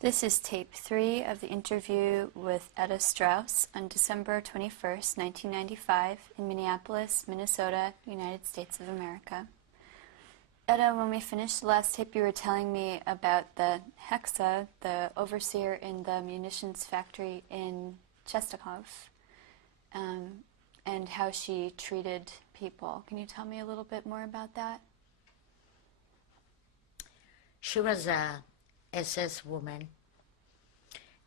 This is tape 3 of the interview with Eda Strauss on December 21st, 1995 in Minneapolis, Minnesota, United States of America. Eda, when we finished the last tape, you were telling me about the Hexa, the overseer in the munitions factory in Chestakov, and how she treated people. Can you tell me a little bit more about that? She was a SS woman,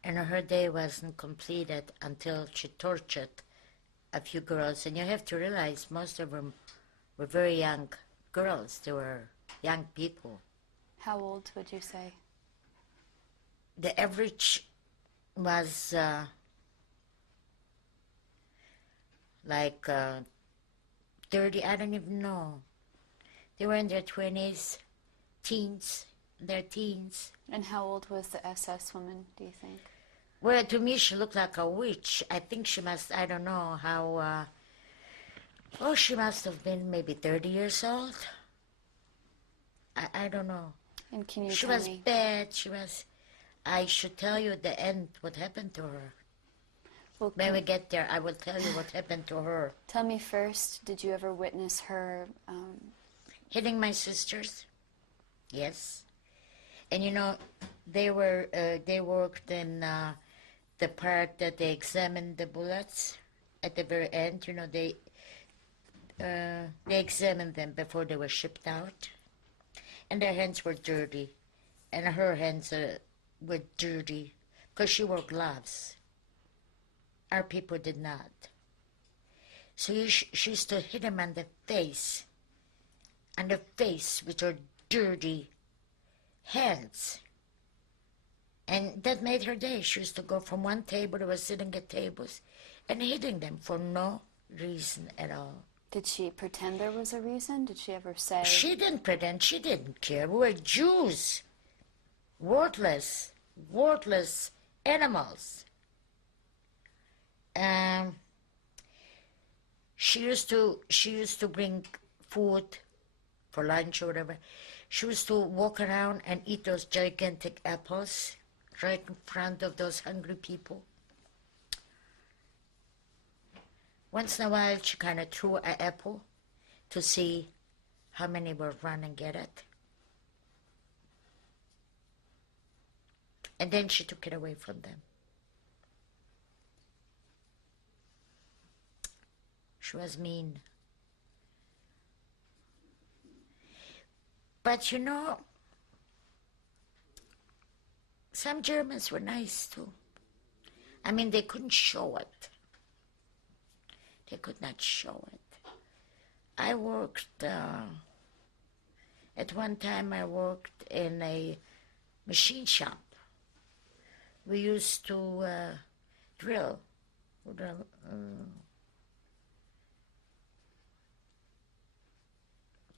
and her day wasn't completed until she tortured a few girls. And you have to realize most of them were very young girls. They were young people. How old would you say? The average was like 30, I don't even know. They were in their 20s, teens, their teens. And how old was the SS woman, do you think? Well, to me, she looked like a witch. I think she must, I don't know how, she must have been maybe 30 years old. I don't know. And can you She tell was me? bad. She was, I should tell you at the end what happened to her. Well, When we get there, I will tell you what happened to her. tell me first, did you ever witness her? Hitting my sisters? Yes. And you know, they worked in the part that they examined the bullets at the very end. You know, they examined them before they were shipped out. And their hands were dirty. And her hands were dirty because she wore gloves. Our people did not. So she used to hit them on the face with her dirty hands. And that made her day. She used to go from one table, they were sitting at tables, and hitting them for no reason at all. Did she pretend there was a reason? Did she ever say? She didn't pretend. She didn't care. We were Jews. Worthless animals. She used to bring food for lunch or whatever. She used to walk around and eat those gigantic apples right in front of those hungry people. Once in a while, she kind of threw an apple to see how many would run and get it. And then she took it away from them. She was mean. But you know, some Germans were nice too. I mean, they couldn't show it. They could not show it. I worked, at one time I worked in a machine shop. We used to drill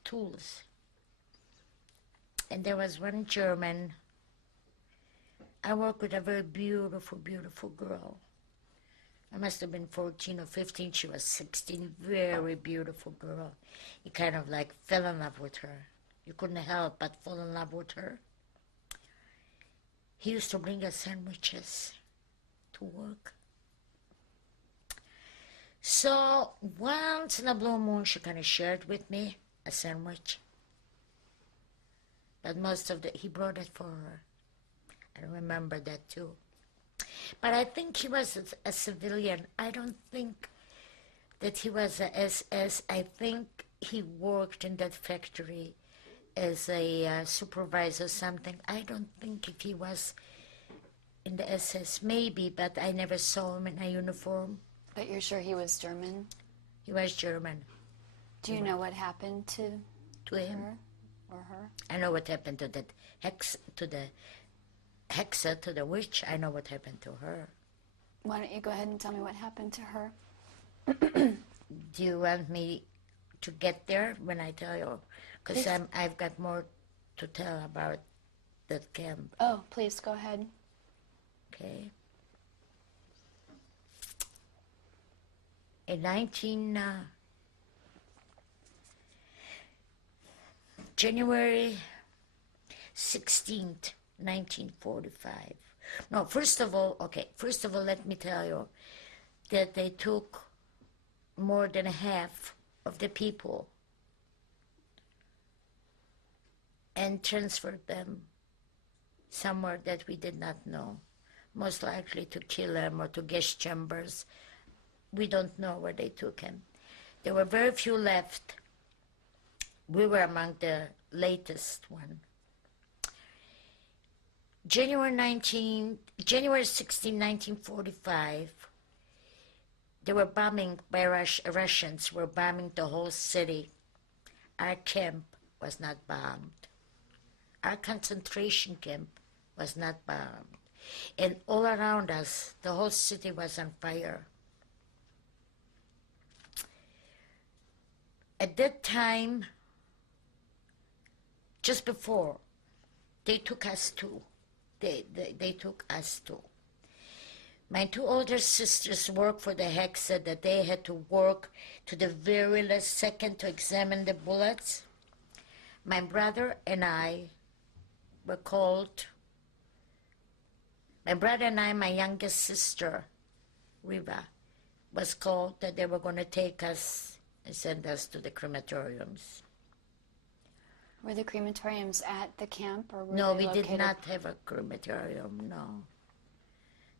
tools. And there was one German. I worked with a very beautiful, beautiful girl. I must have been 14 or 15. She was 16. Very beautiful girl. You kind of like fell in love with her. You couldn't help but fall in love with her. He used to bring us sandwiches to work. So once in a blue moon, she kind of shared with me a sandwich. But most of he brought it for her. I remember that too. But I think he was a civilian. I don't think that he was a SS. I think he worked in that factory as a supervisor or something. I don't think if he was in the SS. Maybe, but I never saw him in a uniform. But you're sure he was German? He was German. Do you know what happened to him? her or her? I know what happened to that Hexa, to the witch. I know what happened to her. Why don't you go ahead and tell me what happened to her? Do you want me to get there when I tell you? Because I've got more to tell about that camp. Oh, please go ahead. Okay. In January 16th, 1945. No, first of all, let me tell you that they took more than half of the people and transferred them somewhere that we did not know, most likely to kill them or to gas chambers. We don't know where they took him. There were very few left. We were among the latest one. January 16, 1945, they were bombing by Russians were bombing the whole city. Our camp was not bombed. Our concentration camp was not bombed. And all around us, the whole city was on fire. At that time, just before, they took us too. They took us too. My two older sisters worked for the heck, said that they had to work to the very last second to examine the bullets. My brother and I were called. My brother and I, my youngest sister, Riva, was called that they were going to take us and send us to the crematoriums. Were the crematoriums at the camp, or were No, they we located? did not have a crematorium, no.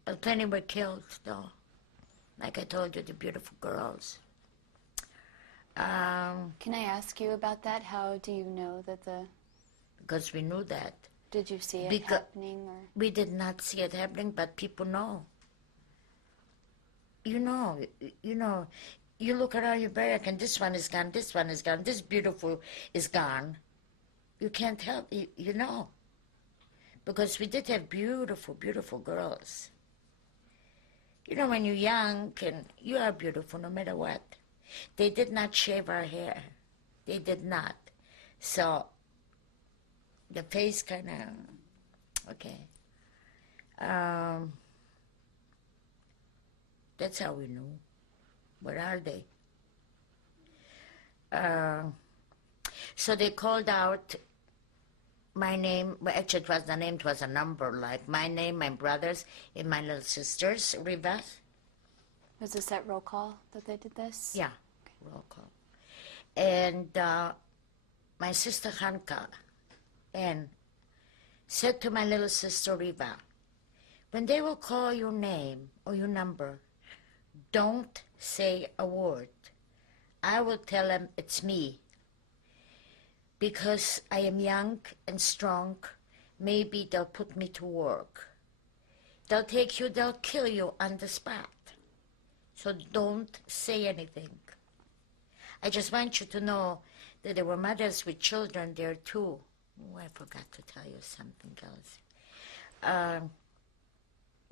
But plenty were killed, though. Like I told you, the beautiful girls. Can I ask you about that? How do you know that the... Because we knew that. Did you see it happening, or...? We did not see it happening, but people know. You know, you look around your barrack and this one is gone, this one is gone, this beautiful is gone. You can't help, you know. Because we did have beautiful, beautiful girls. You know, when you're young, you are beautiful no matter what. They did not shave our hair. They did not. So, the face kind of, okay. That's how we knew. Where are they? So they called out my name. Well, actually, it was the name. It was a number, like my name, my brother's, and my little sister's. Rivas. Was this at roll call that they did this? Yeah, okay. Roll call. And my sister Hanka and said to my little sister Riva, when they will call your name or your number, don't say a word. I will tell them it's me. Because I am young and strong, maybe they'll put me to work. They'll take you, they'll kill you on the spot. So don't say anything. I just want you to know that there were mothers with children there too. Oh, I forgot to tell you something else.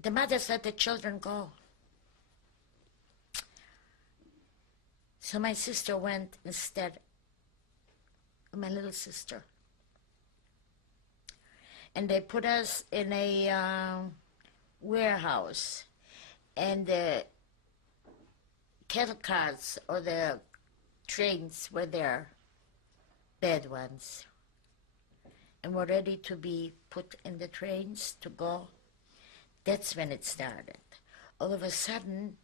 The mothers let the children go. So my sister went instead, my little sister. And they put us in a warehouse. And the cattle cars or the trains were there, bad ones. And were ready to be put in the trains to go. That's when it started. All of a sudden,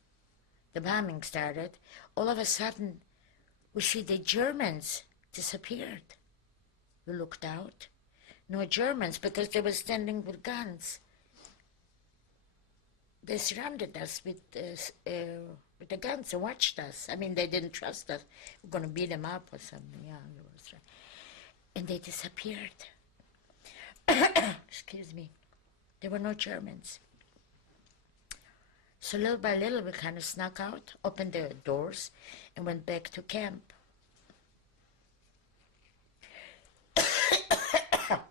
the bombing started. All of a sudden, we see the Germans disappeared. We looked out. No Germans, because they were standing with guns. They surrounded us with the guns and watched us. I mean, they didn't trust us. We're going to beat them up or something. Yeah, and they disappeared. Excuse me. There were no Germans. So little by little, we kind of snuck out, opened the doors, and went back to camp.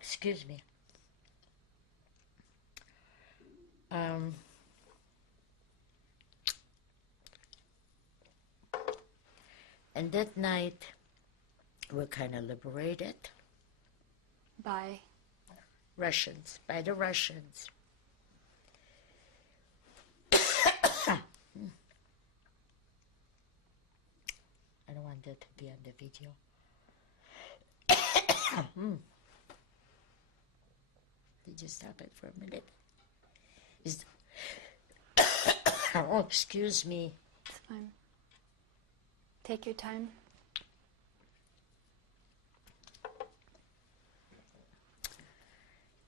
Excuse me. And that night, we were kind of liberated. By? Russians, by the Russians. I don't want that to be on the video. Did you stop it for a minute? Is oh, excuse me. It's fine. Take your time.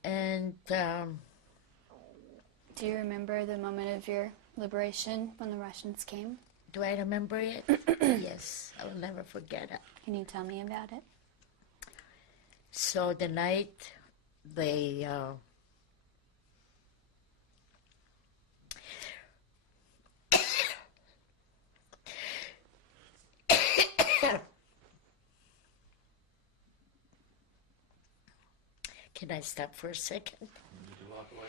And Do you remember the moment of your liberation when the Russians came? do I remember it? Yes, I will never forget it. Can you tell me about it? So the night they can I stop for a second? Did you walk away?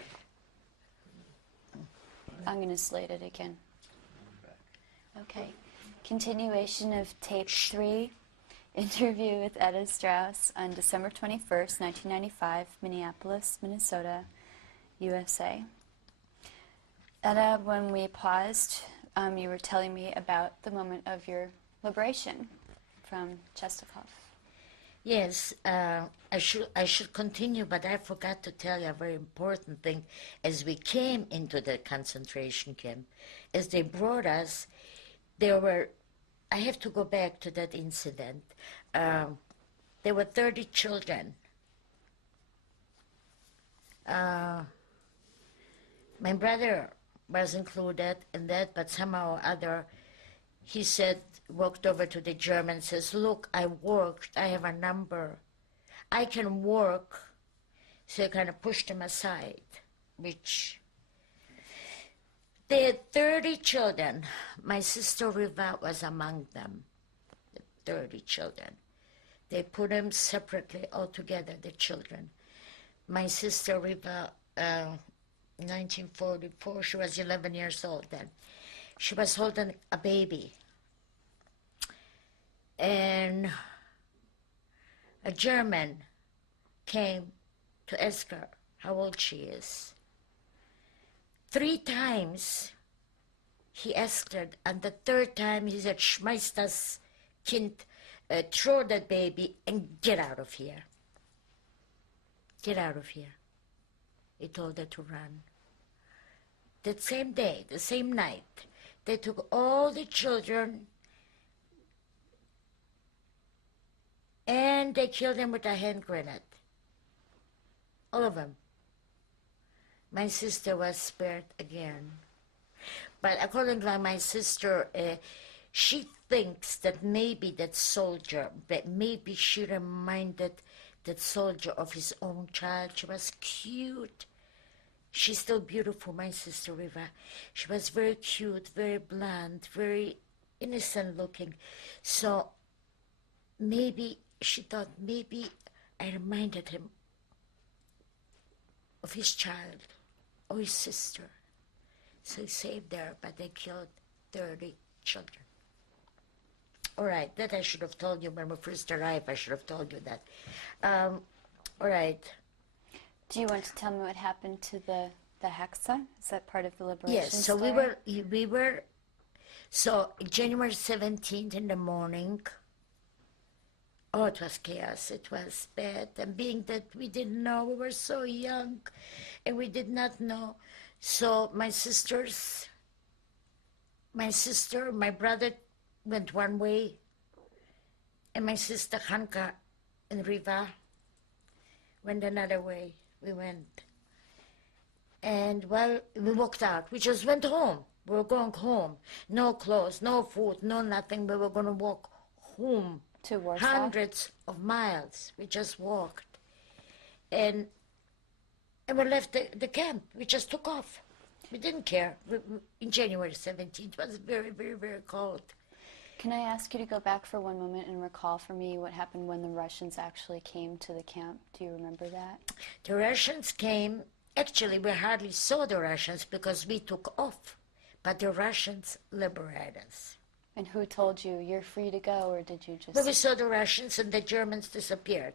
I'm going to slate it again. Back. Okay. Continuation of tape 3, interview with Eda Strauss on December 21st, 1995, Minneapolis, Minnesota, USA. Eda, when we paused, you were telling me about the moment of your liberation from Chestakov. Yes, I should continue, but I forgot to tell you a very important thing. As we came into the concentration camp, as they brought us, I have to go back to that incident. There were 30 children. My brother was included in that, but somehow or other, he walked over to the German and says, look, I worked, I have a number, I can work. So I kind of pushed him aside, which they had 30 children. My sister Riva was among them, the 30 children. They put them separately all together, the children. My sister Riva, 1944, she was 11 years old then. She was holding a baby. And a German came to ask her how old she is. 3 times he asked her, and the 3rd time he said, schmeiß das Kind, throw that baby and get out of here. Get out of here. He told her to run. That same day, the same night, they took all the children and they killed them with a hand grenade. All of them. My sister was spared again. But according to my sister, she thinks that maybe that soldier, that maybe she reminded that soldier of his own child. She was cute. She's still beautiful, my sister Riva. She was very cute, very blonde, very innocent looking. So maybe she thought, maybe I reminded him of his child or his sister. So he saved her, but they killed 30 children. All right, that I should have told you when we first arrived. I should have told you that. All right. Do you want to tell me what happened to the Hexa? Is that part of the liberation Yes, so story? we were, so January 17th in the morning, oh, it was chaos, it was bad, and being that we didn't know, we were so young, and we did not know, so my brother went one way, and my sister Hanka and Riva went another way. We went. And well, we walked out. We just went home. We were going home. No clothes, no food, no nothing. We were going to walk home. To Warsaw? Hundreds of miles. We just walked. And we left the camp. We just took off. We didn't care. In January 17th, it was very, very, very cold. Can I ask you to go back for one moment and recall for me what happened when the Russians actually came to the camp? Do you remember that? The Russians came. Actually, we hardly saw the Russians because we took off. But the Russians liberated us. And who told you you're free to go, or did you just... But we saw the Russians and the Germans disappeared.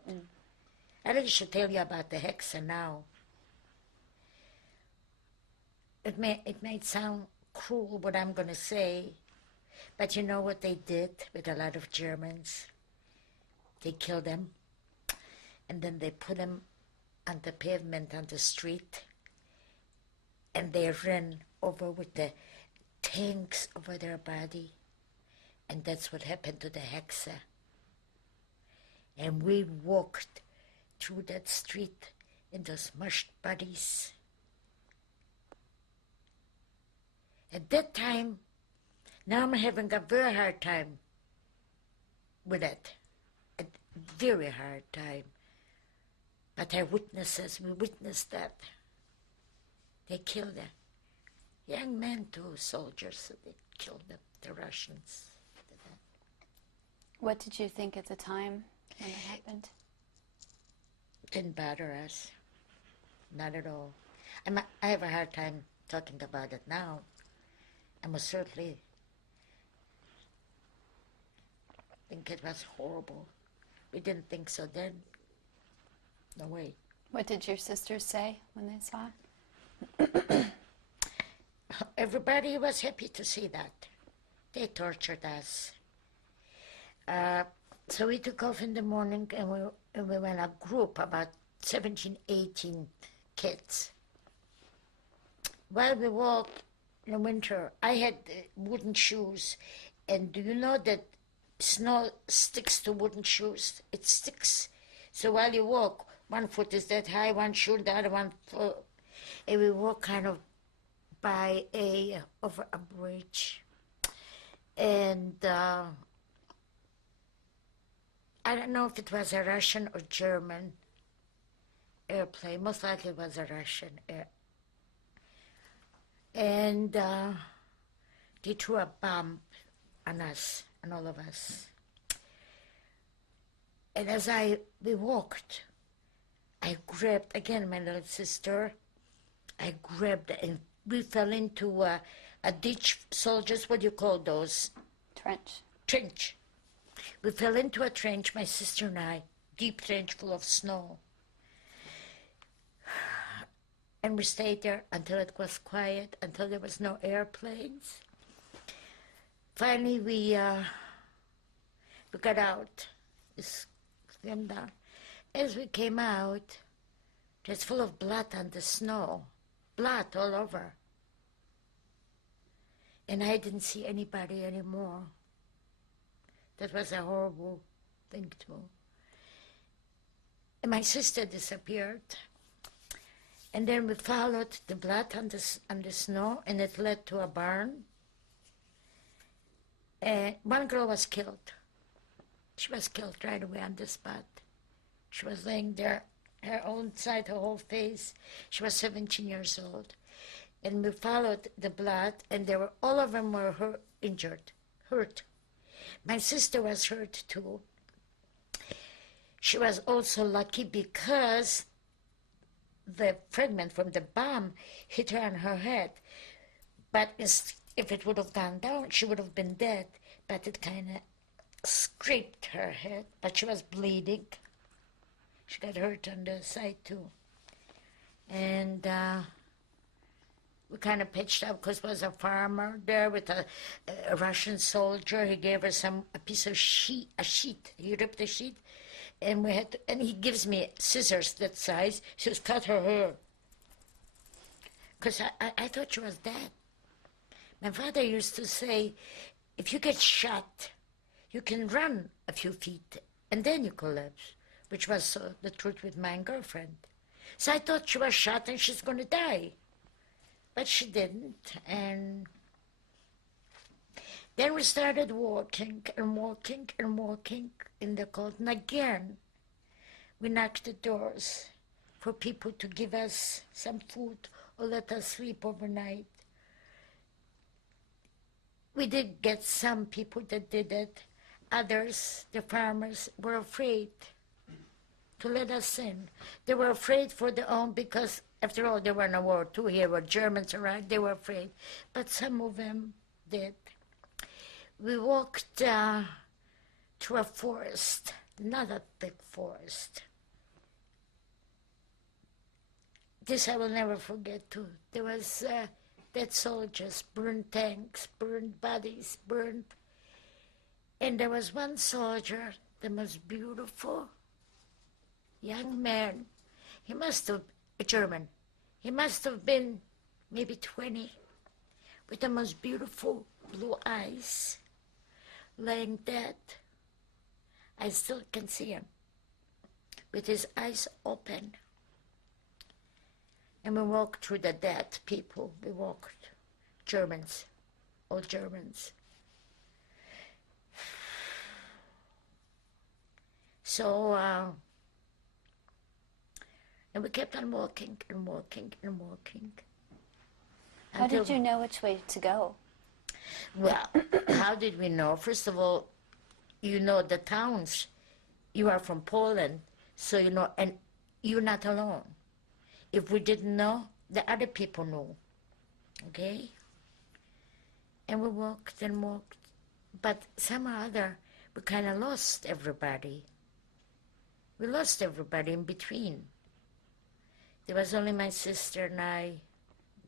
I really should tell you about the Hexa now. It might sound cruel what I'm going to say, but you know what they did with a lot of Germans? They killed them, and then they put them on the pavement on the street, and they ran over with the tanks over their body, and that's what happened to the Hexa. And we walked through that street in those mushed bodies. At that time, now I'm having a very hard time with it. A very hard time. But our witnesses, we witnessed that. They killed a young man too, soldiers. They killed them, the Russians. What did you think at the time when it happened? Didn't bother us. Not at all. I have a hard time talking about it now. I most certainly think it was horrible. We didn't think so then. No way. What did your sisters say when they saw it? Everybody was happy to see that. They tortured us. So we took off in the morning, and we went a group, about 17, 18 kids. While we walked in the winter, I had wooden shoes, and do you know that snow sticks to wooden shoes? It sticks. So while you walk, one foot is that high, one shoe, the other one foot, and we walk kind of by over a bridge, and I don't know if it was a Russian or German airplane. Most likely it was a Russian air. And they threw a bomb on us, on all of us. And as we walked, I grabbed, again, my little sister, I grabbed, and we fell into a ditch, soldiers, what do you call those? Trench. Trench. We fell into a trench, my sister and I, deep trench full of snow. And we stayed there until it was quiet, until there was no airplanes. Finally, we got out. Came down. As we came out, it was full of blood on the snow, blood all over. And I didn't see anybody anymore. That was a horrible thing too. And my sister disappeared. And then we followed the blood on the snow, and it led to a barn. And one girl was killed. She was killed right away on the spot. She was laying there, her own side, her whole face. She was 17 years old. And we followed the blood, and all of them were hurt. My sister was hurt too. She was also lucky because the fragment from the bomb hit her on her head. But if it would have gone down, she would have been dead. But it kind of scraped her head, but she was bleeding. She got hurt on the side too. And we kind of pitched up because there was a farmer there with a Russian soldier. He gave her a piece of a sheet. He ripped the sheet, and and he gives me scissors that size. He says, cut her hair. Because I thought she was dead. My father used to say, if you get shot, you can run a few feet, and then you collapse, which was the truth with my girlfriend. So I thought she was shot and she's going to die. But she didn't, and then we started walking and walking and walking in the cold. And again, we knocked the doors for people to give us some food or let us sleep overnight. We did get some people that did it. Others, the farmers, were afraid to let us in. They were afraid for their own, because after all, there were no World War II here, where Germans arrived, they were afraid. But some of them did. We walked through a forest, not a big forest. This I will never forget too. There was dead soldiers, burned tanks, burned bodies, burned. And there was one soldier, the most beautiful young man. He must have, a German, he must have been maybe 20, with the most beautiful blue eyes, laying dead. I still can see him, with his eyes open. And we walked through the dead people. We walked, Germans, all Germans. So, and we kept on walking and walking and walking. How did you know which way to go? Well, how did we know? First of all, you know the towns. You are from Poland, so you know, and you're not alone. If we didn't know, the other people knew. Okay? And we walked and walked, but somehow or other, we kind of lost everybody. We lost everybody in between. There was only my sister and I,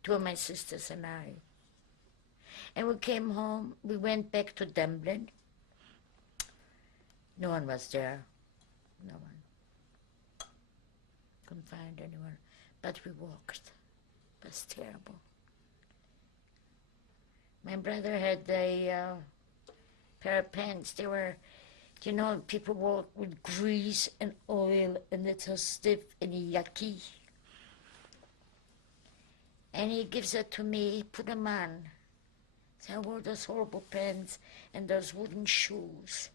two of my sisters and I. And we came home, we went back to Dublin. No one was there. No one. Couldn't find anyone. But we walked. It was terrible. My brother had a pair of pants. They were, you know, people walk with grease and oil and it's so stiff and yucky. And he gives it to me, put them on. So I wore those horrible pants and those wooden shoes.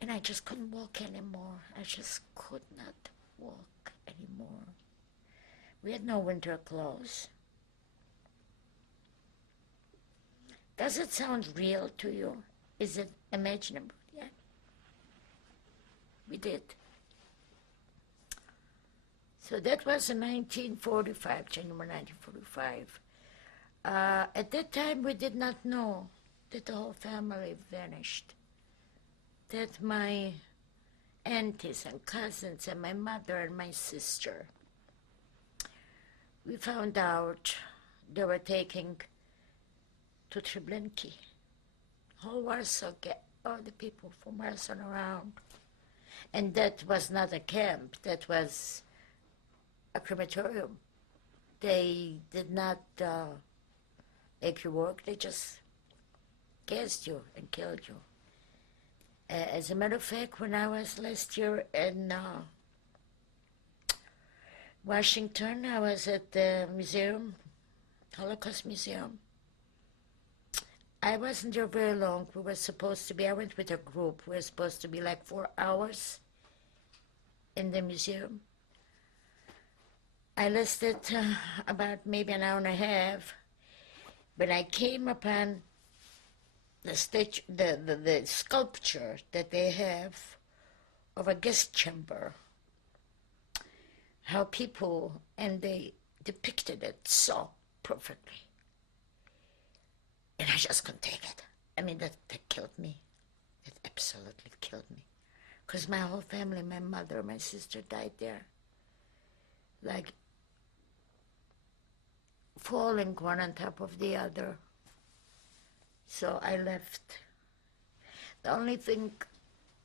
And I just couldn't walk anymore. I just could not walk anymore. We had no winter clothes. Does it sound real to you? Is it imaginable? Yeah. We did. So that was in 1945, January 1945. At that time, we did not know that the whole family vanished. That my aunties and cousins and my mother and my sister, we found out they were taking to Treblinki. Whole Warsaw, all the people from Warsaw around. And that was not a camp, that was a crematorium. They did not make you work, they just gassed you and killed you. As a matter of fact, when I was last year in Washington, I was at the museum, Holocaust Museum. I wasn't there very long. We were supposed to be, I went with a group. We were supposed to be like 4 hours in the museum. I lasted about maybe an hour and a half, but I came upon the statue, the sculpture that they have of a guest chamber. How people, and they depicted it so perfectly. And I just couldn't take it. I mean, that killed me. It absolutely killed me. Because my whole family, my mother, my sister died there. Like falling one on top of the other. So I left. The only thing,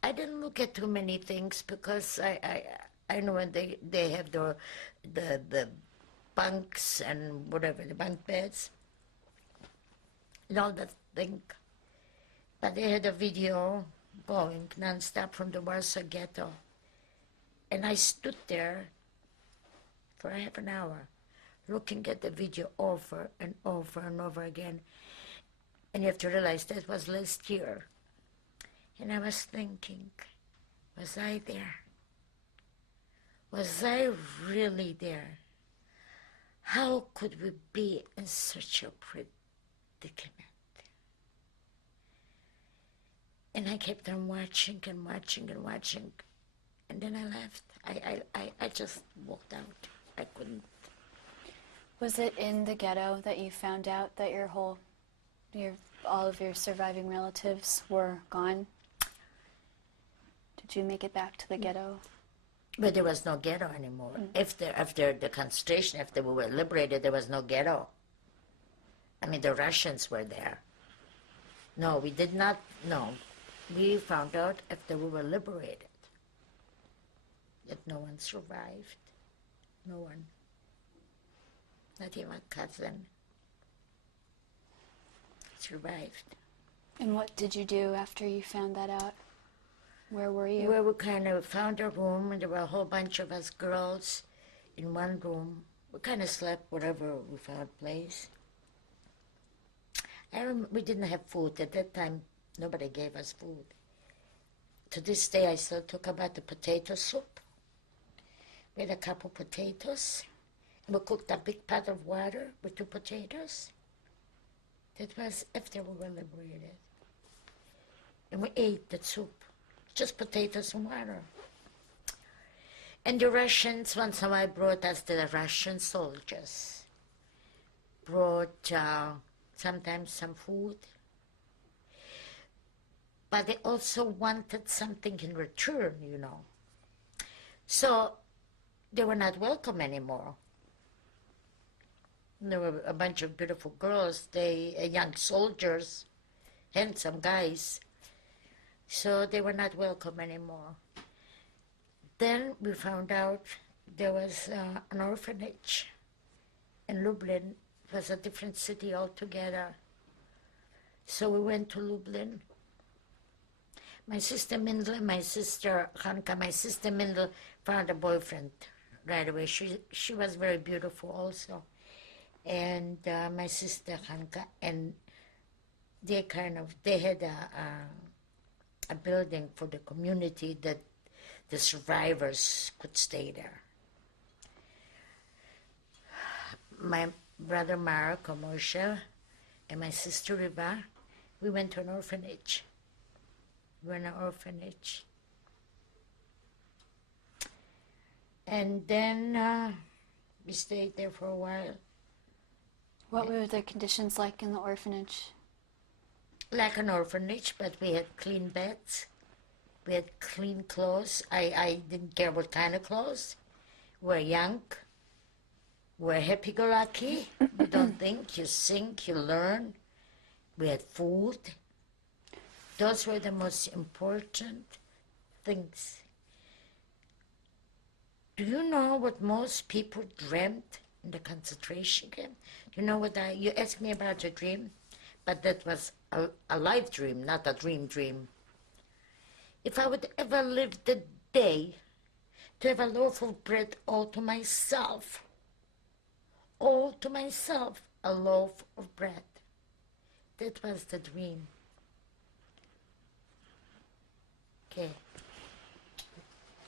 I didn't look at too many things because I know when they have the bunks and whatever, the bunk beds, and all that thing. But they had a video going non-stop from the Warsaw Ghetto. And I stood there for half an hour looking at the video over and over and over again. And you have to realize that was last year. And I was thinking, was I there? Was I really there? How could we be in such a predicament? And I kept on watching and watching and watching. And then I left. I just walked out. I couldn't. Was it in the ghetto that you found out that all of your surviving relatives were gone? Did you make it back to the ghetto? But there was no ghetto anymore. After the concentration, after we were liberated, there was no ghetto. I mean, the Russians were there. No, we did not know. We found out after we were liberated. yet no one survived. No one. Not even a cousin survived. And what did you do after you found that out? Where were you? Well, we kind of found a room, and there were a whole bunch of us girls in one room. We kind of slept wherever we found place. We didn't have food. At that time, nobody gave us food. To this day, I still talk about the potato soup. We had a couple potatoes. We cooked a big pot of water with 2 potatoes. That was after we were liberated. And we ate the soup, just potatoes and water. And the Russians once in a while brought us, the Russian soldiers brought sometimes some food. But they also wanted something in return, you know. So they were not welcome anymore. There were a bunch of beautiful girls, young soldiers, handsome guys. So they were not welcome anymore. Then we found out there was an orphanage in Lublin. It was a different city altogether. So we went to Lublin. My sister Mindel and my sister Hanka, my sister Mindel found a boyfriend right away. She was very beautiful also. And my sister Hanka, and they had a building for the community that the survivors could stay there. My brother Mark, Moshe, and my sister Riva, we went to an orphanage. We were in an orphanage. And then we stayed there for a while. What were the conditions like in the orphanage? Like an orphanage, but we had clean beds. We had clean clothes. I didn't care what kind of clothes. We're young. We're happy-go-lucky. You don't think, you think, you learn. We had food. Those were the most important things. Do you know what most people dreamt in the concentration camp? You know what you asked me about a dream, but that was a life dream, not a dream. If I would ever live the day to have a loaf of bread all to myself, a loaf of bread. That was the dream. Okay.